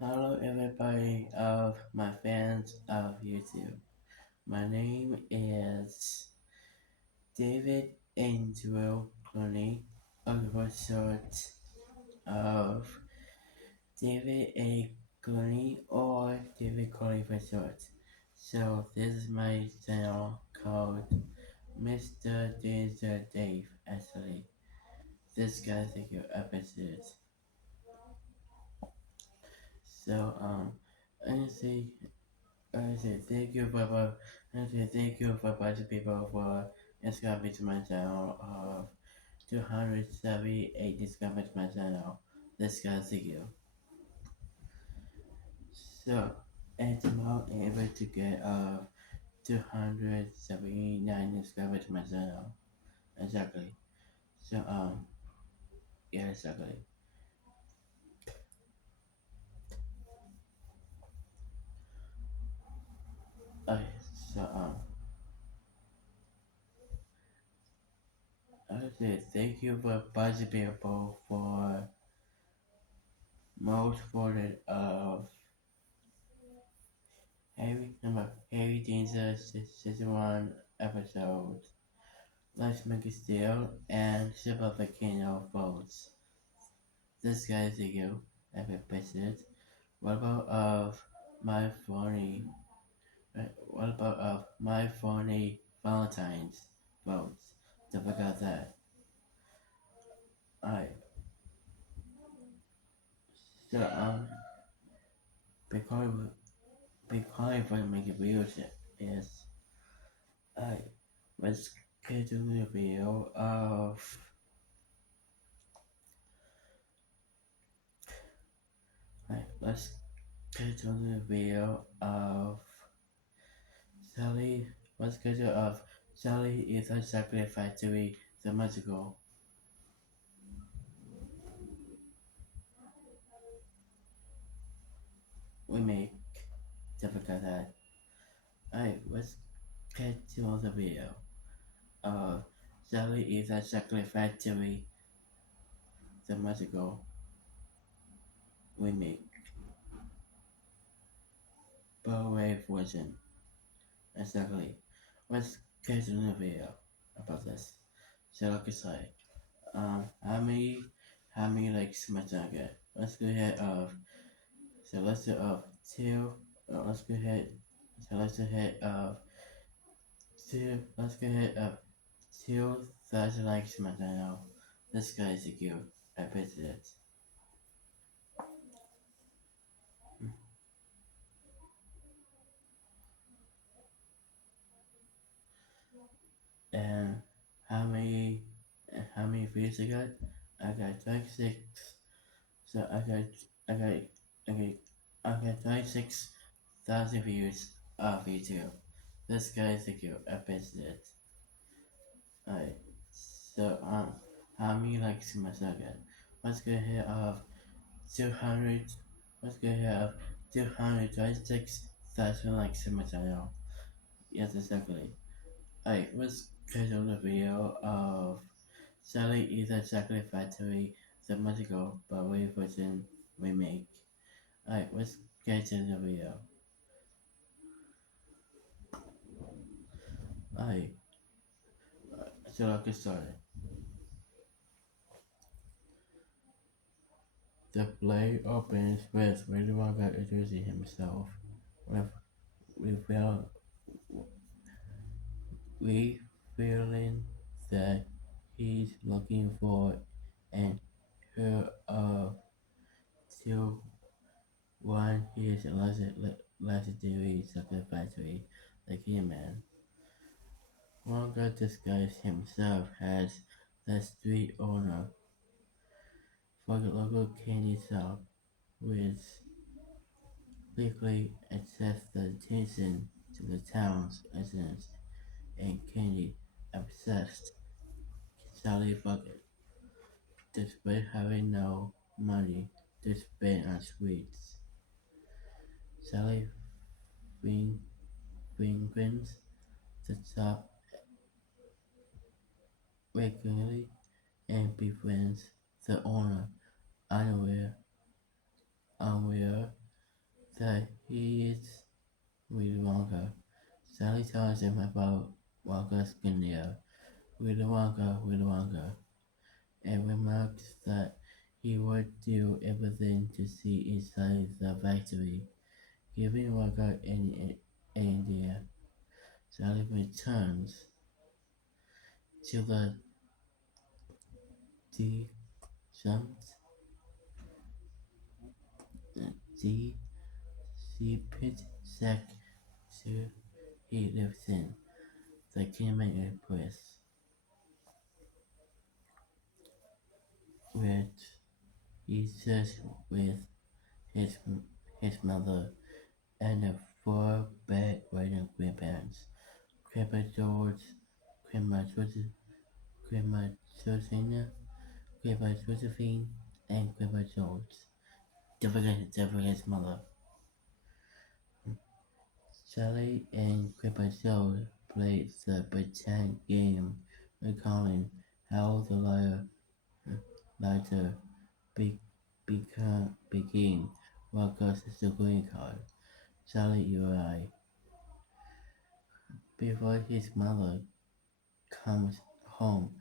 Hello, everybody of my fans of YouTube. My name is David Angelo Clooney, or short of David A. Clooney or David Clooney for short. So this is my channel called Mr. Danger Dave. Actually, this guy's a good episode. So honestly, I say thank you for I say thank you for bunch of people for subscribing to my channel of 278 subscribers to my channel. This guy's thank you. So at the moment I'm able to get 279 subscribers to my channel. Exactly. So yeah, exactly. Okay, so I say thank you for bunch of people for most voted of Harry Jesus season 1 episode. Let's make it still and Super Volcano votes. This guy's a you episode. What about of my phony what about of my phony Valentine's votes? Don't forget that. Alright. So because because we make a video is alright, let's get to the video of let's get to the video of Sally. Let's get to of Sally is a chocolate factory. The magical remake. Don't forget that. Alright, let's get to the video of Sally is a chocolate factory. The magical remake. Broadway version. Exactly. Let's get to the video about this. So like I say, how many likes my channel get? Let's go ahead of so let's do two. Let's go ahead. So let's go ahead two. Let's go ahead 2,000 likes my channel. This guy is a good. I bet it. And how many views I got? I got 26. So I got I got I got 26,000 views of YouTube. This guy is a good. I bet it. Alright. So how many likes must I get? Let's go ahead of 200. Let's go ahead of 226,000 likes in my channel. Yes, exactly. Alright, let's get on the video of Sally is a chocolate factory, the magical Broadway version remake. Alright, let's get in the video. Alright, so let's get started. The play opens with Willy Wonka introducing himself, with reveal, revealing that he's looking for an heir of till one his legendary chocolate factory, the Key Man. Wonka disguised himself as the street owner for the local candy shop, which quickly attracts the attention to the town's residents and candy obsessed Sally Bucket, despite having no money to spend on sweets. Sally frequents the shop regularly and befriends the owner unaware that he is Willy Wonka. Sally tells him about Wonka's scenario. Willy Wonka, Willy Wonka, and remarks that he would do everything to see inside the factory, giving Wonka an idea. Sally returns to the defunct the pit sack so he lives in. The King Press, which he shares with his his mother and the four bedridden grandparents: Grandpa George, Grandma Grandma Georgina, Grandpa Josephine, and Grandpa George. Don't forget his mother. Sally and Grandpa George played the pretend game, recalling how the lighter be, became Walker's green card. Sally UI. Before his mother comes home,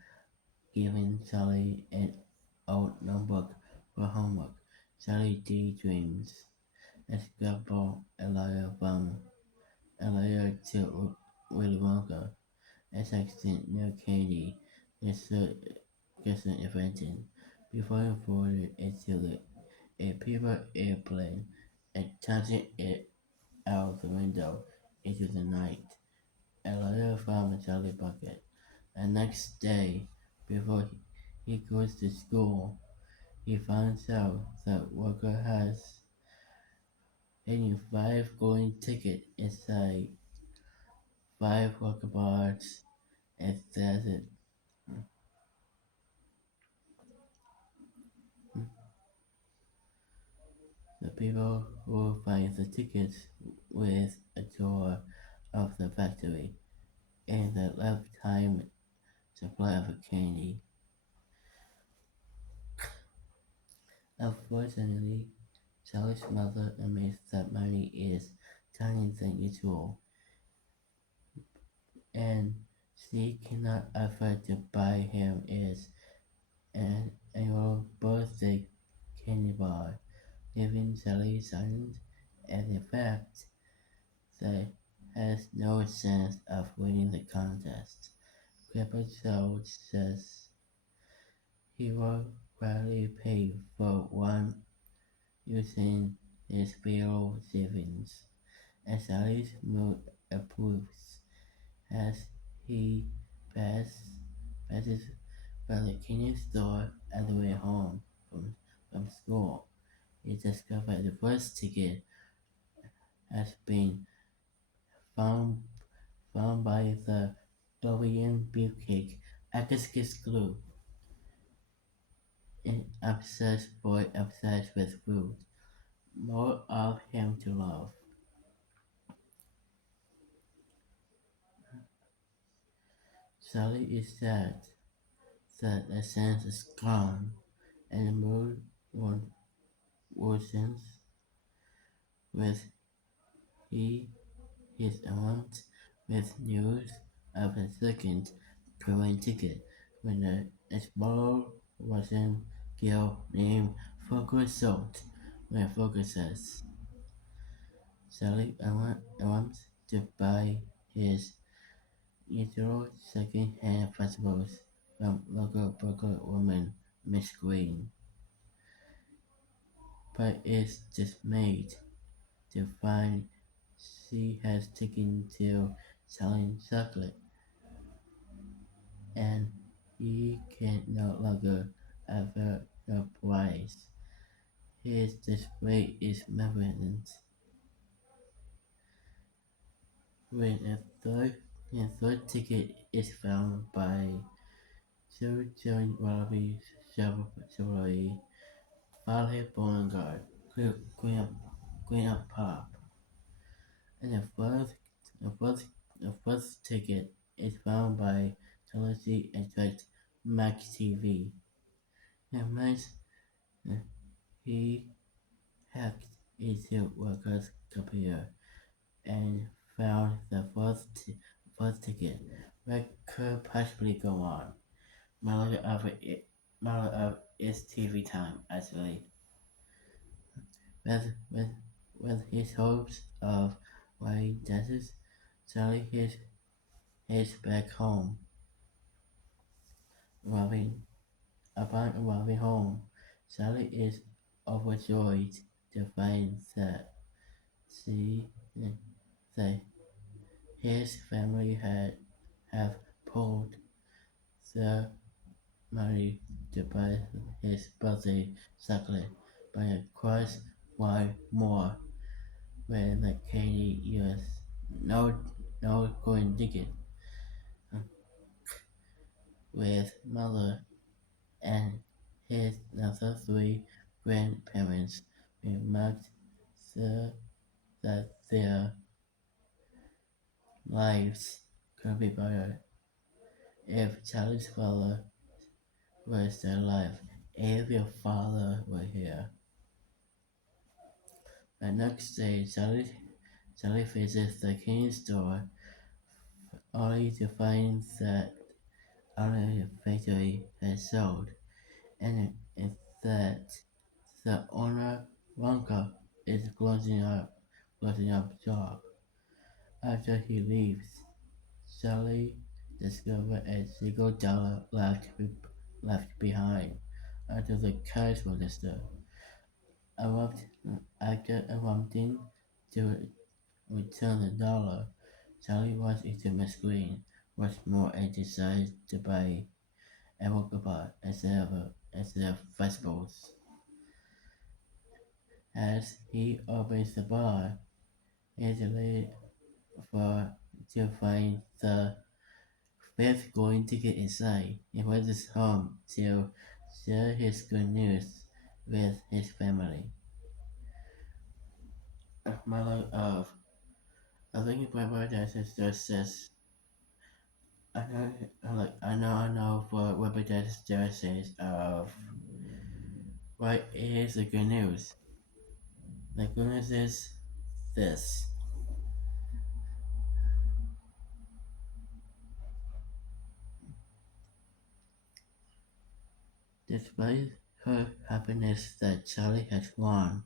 giving Sally an old notebook for homework. Sally daydreams, escapable a letter to Willy Wonka, a sextant near candy, gets an invention. Before he forwarded it to a paper airplane and tossing it out the window into the night. A letter from a Charlie bucket. The next day, before he goes to school, he finds out that Walker has hidden five golden tickets inside five Walker bars and says it. The people who find the tickets with a tour of the factory and the lifetime supply of candy. Unfortunately, Sally's mother admits that money is tiny than usual, and she cannot afford to buy him an annual birthday candy bar, leaving Sally silent at the fact that has no chance of winning the contest. Grandpa George says he will gladly pay for one using his payroll savings, and Sally's mood improves as he passes by the candy store on the way home from school. He discovers the first ticket has been found found by the Dorian Beefcake Agaskus glue, an obsessed boy obsessed with food. More of him to love. Sally is sad that the sense is gone and the mood worsens with he his aunt with news of a second train ticket when a small Russian girl named Focus Salt when Focus says Sally wants to buy his usual second-hand vegetables from local Brooklyn woman Miss Green, but is dismayed to find she has taken to selling chocolate and he can no longer afford the price. His display is magnificent. When a third ticket is found by Joan Wallaby Chevrolet, Violet Beauregard, Queen of Pop, and the first ticket is found by Chelsea and Judge Mac TV. And once he hacked into workers' computer and found the first ticket. What could possibly go on? Model of its TV time, actually. With, with, with his hopes of white dances, Charlie heads back home. Arriving, upon arriving home, Charlie is overjoyed to find that she, that his family have pulled the money to buy his birthday chocolate, but it costs one more when the Katie US no going ticket with mother and his other three grandparents remarked the, that their lives could be better if Charlie's father was still alive. If your father were here. The next day, Charlie visits the king's store only to find that only the factory has sold, and that the owner Wonka is closing up shop. After he leaves, Charlie discovers a single dollar left behind after the cash register. Arrived after attempting to return the dollar, Charlie was into my screen, was more and decided to buy a bar instead of vegetables. As he opens the bar, he's late for to find the fifth going to get inside. He rushes home to share his good news with his family. My life of I think my brother sister says I know what Rebecca says of what is the good news. The good news is this. Despite her happiness that Charlie has won,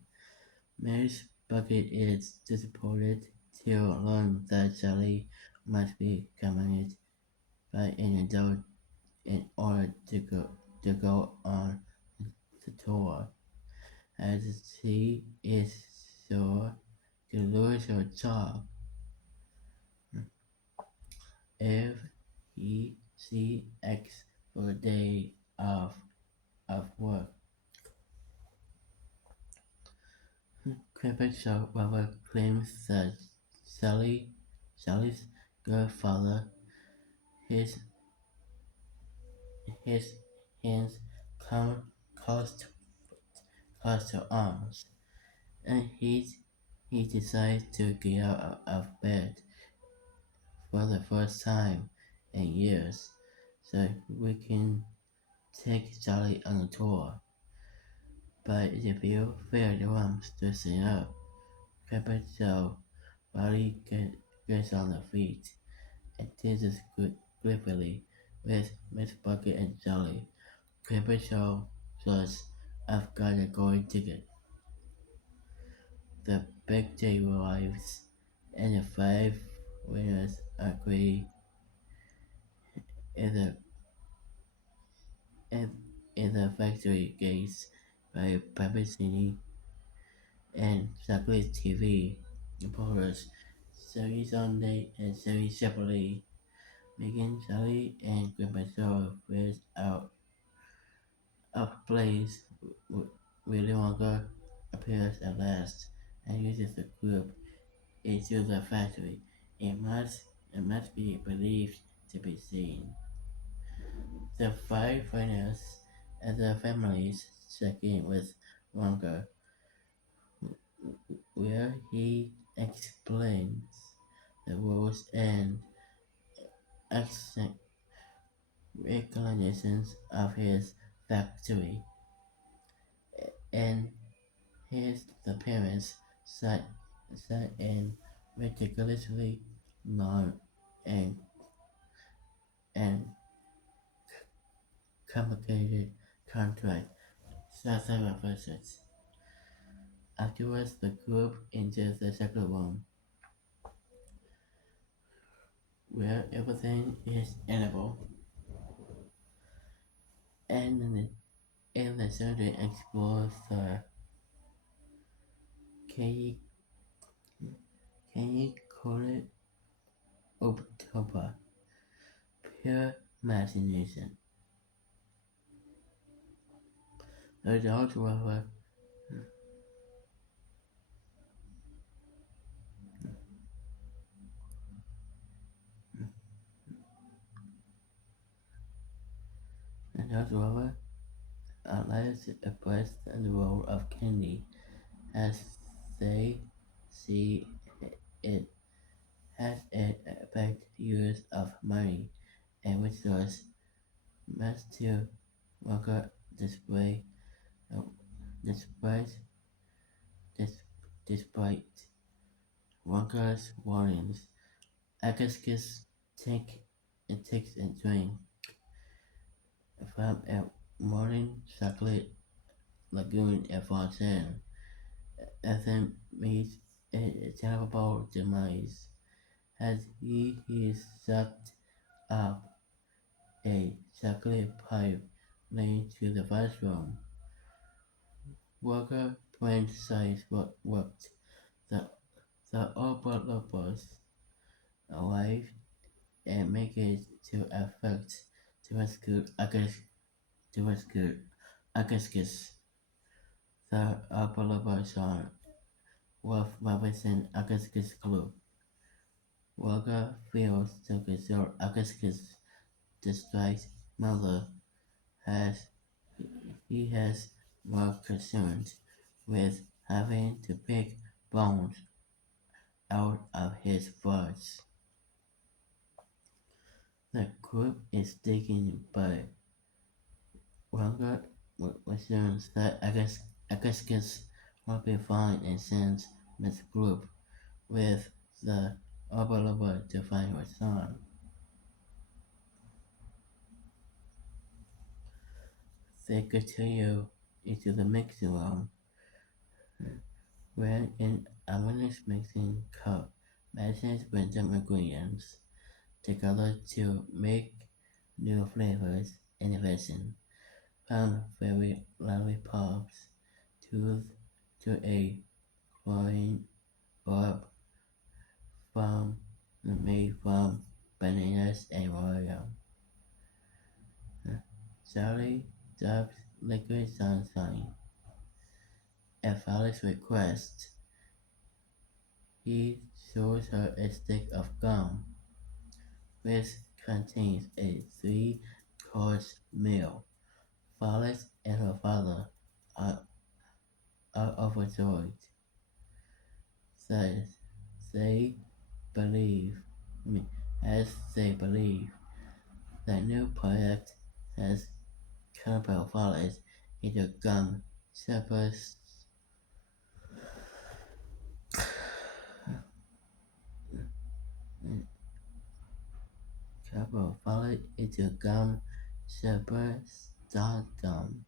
Mary's bucket is disappointed to learn that Charlie must be accompanied by an adult in order to go on the tour, as she is sure to lose her job if she asks for a day of work. Cricket Show Robert claims that Sally's grandfather, his his hands come close to arms, and he decides to get out of bed for the first time in years, so we can take Charlie on a tour. But the view failed once to sit up. Cricket Show Body gets on the feet and teases gleefully with Miss Bucket and Charlie. Cricket Show says, I've got a golden ticket. The big day arrives, and the five winners agree in the in, in the factory gates by publicity and chocolate TV reporters. Sherry Sunday and Sherry separately, making Charlie and Grandpa Joe face out of place. Willy Wonka appears at last and uses the group into the factory. It must be believed to be seen. The five winners and their families check in with Wonka, where he explains the rules and explanations of his factory and The parents sat in ridiculously long and and complicated contract several visits. Afterwards, the group enters the second room, where everything is edible, and the surgeon explores the candy, candy coated October, pure imagination. Adults were adults were allowed to embrace the role of candy as they see it has it affect use of money and resource must to worker display uh, despite dis, despite workers' warnings. Augustus take it takes a drink from a morning chocolate lagoon at Fontaine, and then meets a terrible demise as he is sucked up a chocolate pipe leading to the bathroom. Walker brain size worked. The the overlookers arrive and make it to effect to rescue Augustus. The overlookers are Wolf represent Augustus group. Walker fails to console Augustus despite mother has he has more concerns with having to pick bones out of his birds. The group is taken by Walker assumes that Augustus will be fine and sends Miss Group with the Obalaba to find her son. They continue into the mixing room, where in Amanda's mixing cup matches random ingredients together to make new flavors in resin, from very lollipops to a flying orb from made from bananas and royal. Charlie dubs liquid sunshine. At Violet's request, he shows her a stick of gum, which contains a three-course meal. Violet and her father are, are overjoyed. Says they believe, as they believe, the new project has cannibal Violet into gum shepherds. Cannibal Violet into gum shepherds gum.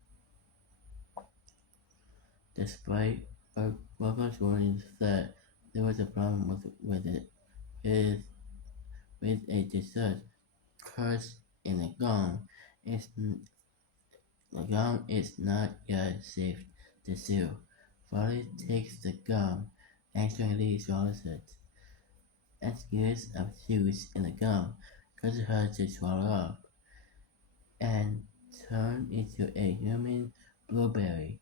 Despite Robert's warnings that there was a problem with it, with, with a dessert curse in the gum, the gum is not yet safe to chew. Violet takes the gum, accidentally swallows it. As years of juice in the gum causes her to swallow up and turn into a human blueberry.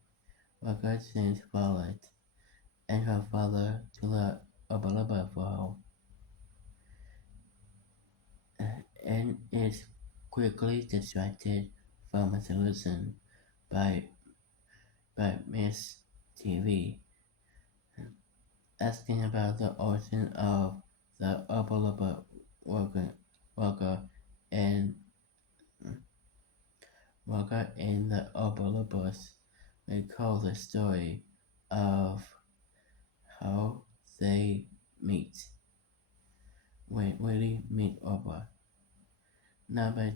Rocket sends Violet and her father to the Obalaba and is quickly distracted from a solution by Miss TV, asking about the origin of the Obalaba worker and Walker and the Obalabas recall the story of how they meet. When really meet over, not by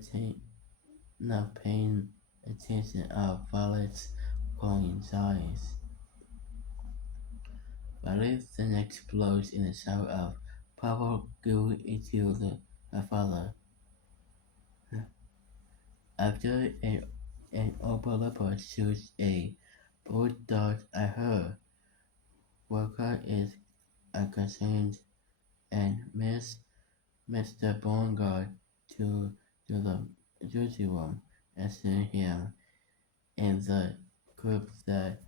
not paying attention of Violet's glowing eyes. Violet then explodes in a shower of purple goo into her father. After an overlooper shoots a bullet dart at her, Walker is unconcerned and Mr. Beauregard to the duty room, assuring him in the group that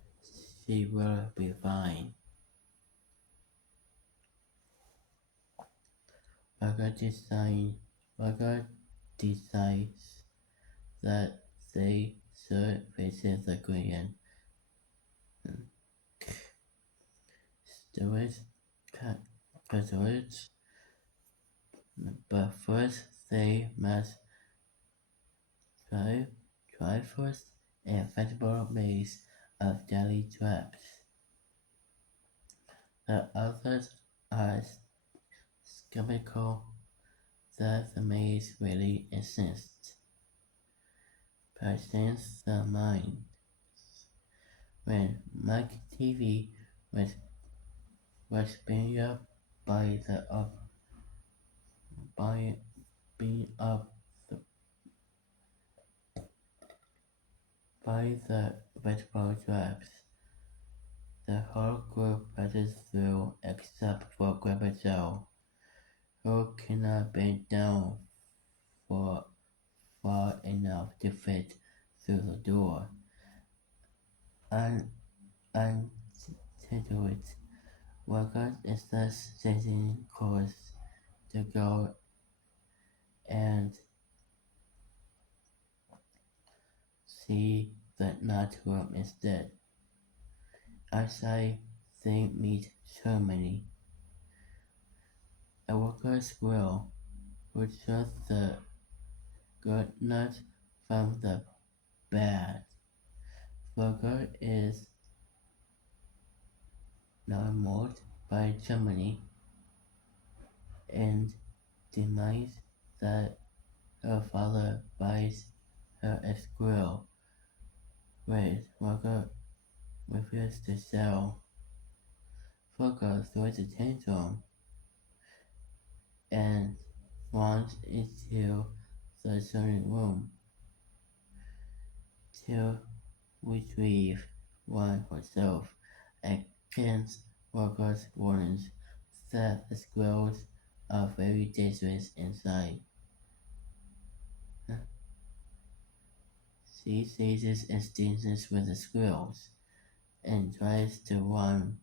she will be fine. Walker decides, Walker decides that they should visit the Korean storage storage, but first they must try, try first a vegetable maze of deadly traps. The others are skeptical that the maze really exists, but since the mind, when Mike TV was was being up by the by being up the, by the vegetable traps. The whole group passes through except for Grandpa Joe, who cannot bend down for far enough to fit through the door. Un- Untitled, Walker is thus setting course to go and see that not room instead. Outside, they meet Germany, a worker squirrel who chose the good nut from the bad. Walker is now moved by Germany and demands that her father buys her a squirrel, which Walker refuses to sell. Walker throws a tantrum and runs into the sewing room to retrieve one herself against Walker's warnings that the squirrels are very dangerous inside. She seizes instances with the squirrels and tries to run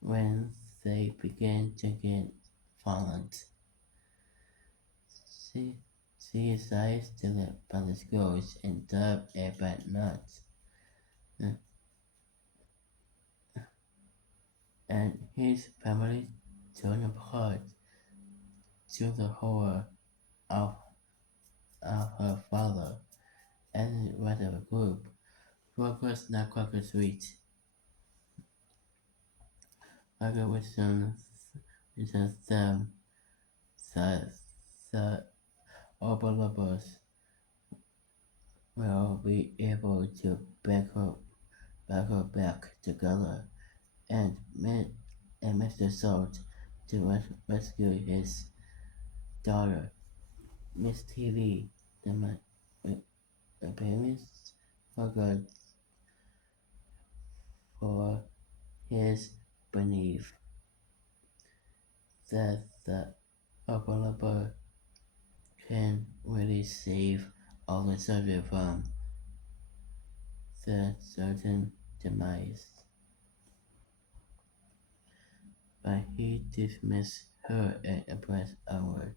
when they begin to get violent. She, she is seized by the squirrels and dubbed a bad nut, and his family torn apart to the horror of, of her father and the rest of the group. Walker's not quite sweet. Walker returns them that the overlappers will be able to back her back together and Mr. Salt to rescue his daughter. Miss TV, the parents forgot for his belief that the overlapper can really save all the children from the certain demise, but he dismissed her at a press award.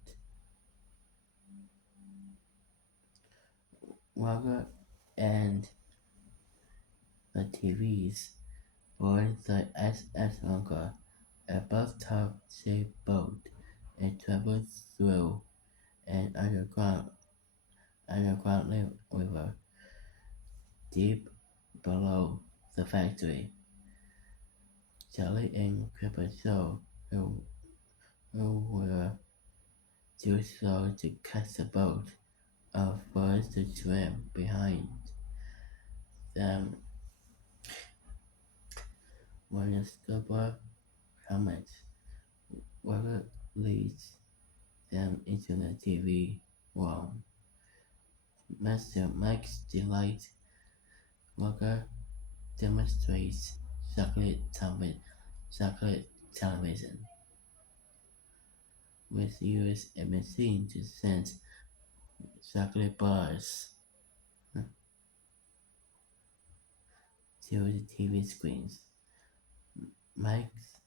Walker and the TVs board the SS Walker, a bathtub-shaped boat, and travels through an underground river deep below. the factory. Charlie and Creepshow, who were too slow to catch the boat, are forced to swim behind them when the scuba helmet Walker leads them into the TV room. Master Mike's delight Walker demonstrates chocolate television, which uses a machine to send chocolate bars to the TV screens. Mike's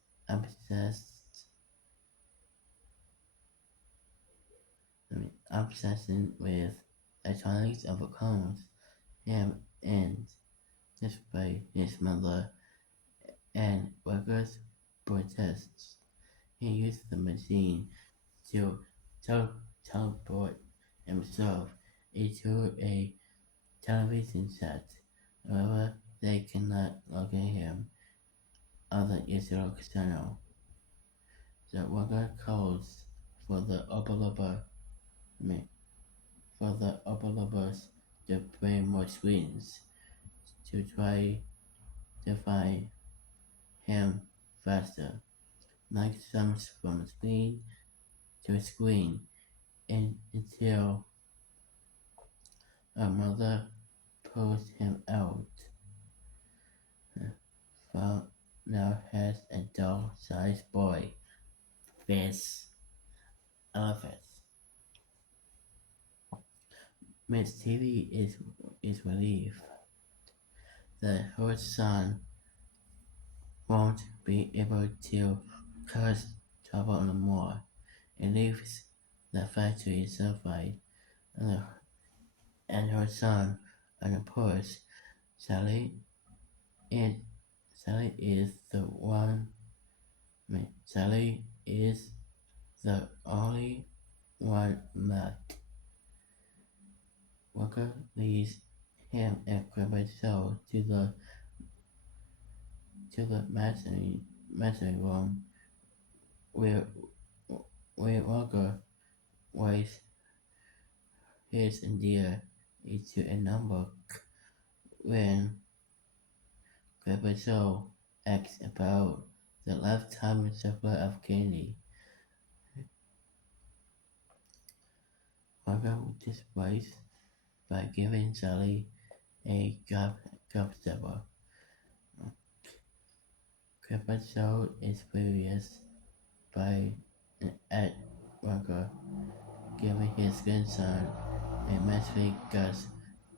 obsession with electronics overcomes him and despite his mother and Walker's protests, he used the machine to teleport himself into a television set. However, they cannot locate him on the Israel channel. The Walker calls for the Opelovers to bring more screens to try to find him faster. Mike jumps from screen to screen until her mother pulls him out. Phone now has a doll-sized boy, Fizz Elephants. Miss TV is relieved that her son won't be able to cause trouble anymore. It leaves the factory certified and her son on the porch. Sally is Sally is the one. Sally is the only one left. Walker leads him and Creepshow to the mastering room where Walker writes his idea into a number when Creepshow asks about the lifetime supply of candy. Walker displays by giving Sally a gobstopper. Creepshow is furious by at Walker giving his grandson a magic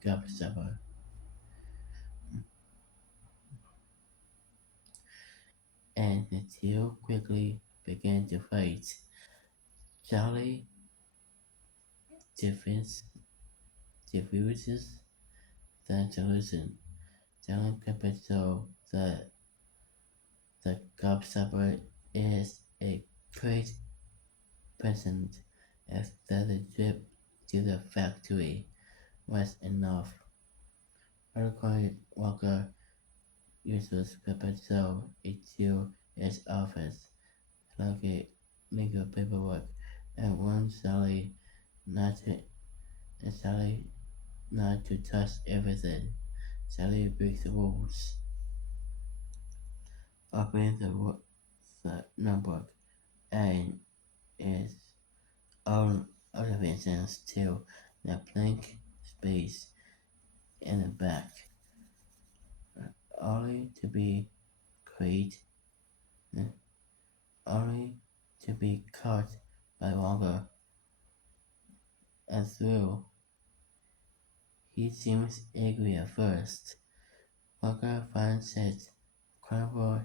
gobstopper. And the two quickly begin to fight. Charlie diffuses the solution, telling Creepshow that the gobstopper is a great present as that the trip to the factory was enough. Eloquent Walker uses Creepshow into his office to locate legal paperwork and warns not to Sally not to touch everything. Sally breaks the rules, opens the notebook, and is all observations to the blank space in the back, only to be create, only to be caught by Walker. As though he seems angry at first, Walker finds it incredible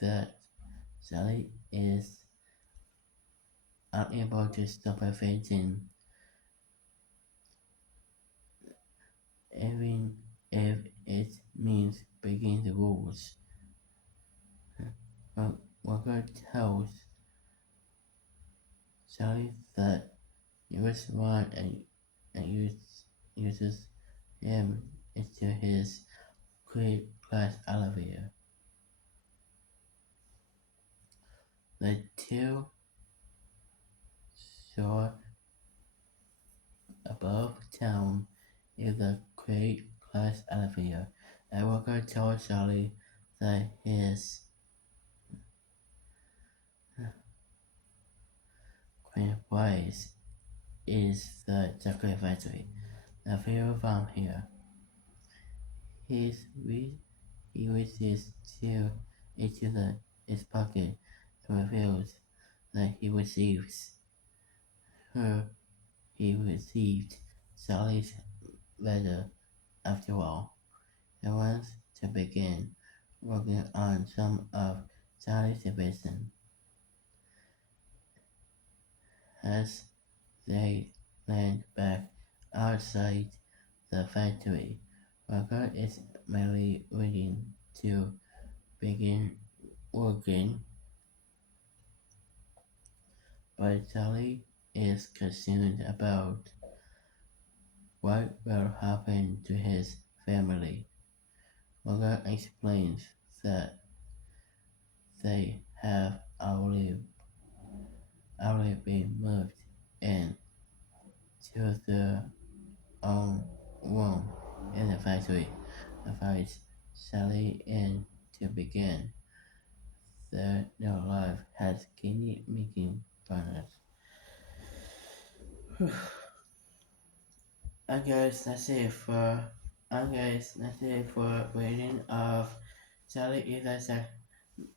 that Sally is unable to stop her fainting, even if it means breaking the rules. Walker tells Sally that he was wrong and uses him into his class elevator. The two floors above town is a great class elevator. A worker tells Charlie that his grand prize is the chocolate factory. The video found here. He's re- he reaches to into his pocket and reveals that her he received Sally's letter after all. He wants to begin working on some of Sally's invention. As they land back outside the factory, Roger is merely waiting to begin working, but Sally is concerned about what will happen to his family. Roger explains that they have already been moved in to their own room in the factory, invites Sally in to begin their new life as candy making partners. And guys, that's it for reading of Sally is a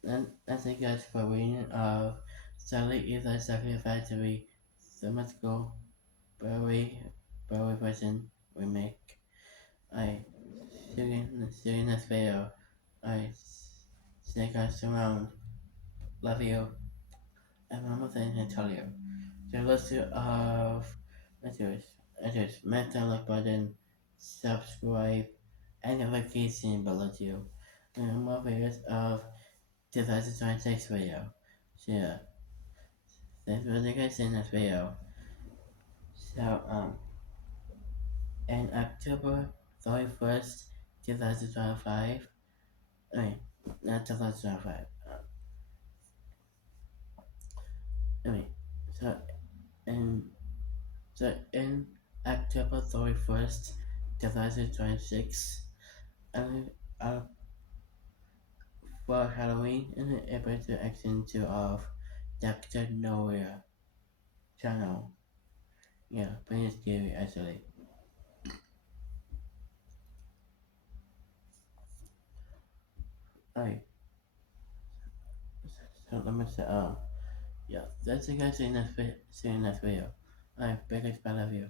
and that's it guys for reading of Sally is a Sacrifice Factory the musical Broadway version remake. I see you in this video. I see you guys around. Love you. And one more thing I can tell you. The list of letters, smash the like button, subscribe, and notification below you. And more videos of 2026 video. So yeah, thanks for the guys in this video. So in October 31st, 2025, I mean, not 2025, I mean, so in, in October 31st, 2026, I, uh, for Halloween in the episode action 2 of Dr. Nowhere channel. Yeah, pretty scary actually. Alright, so let me say, yeah, that's it guys in this video. Alright, bye guys, bye, love you.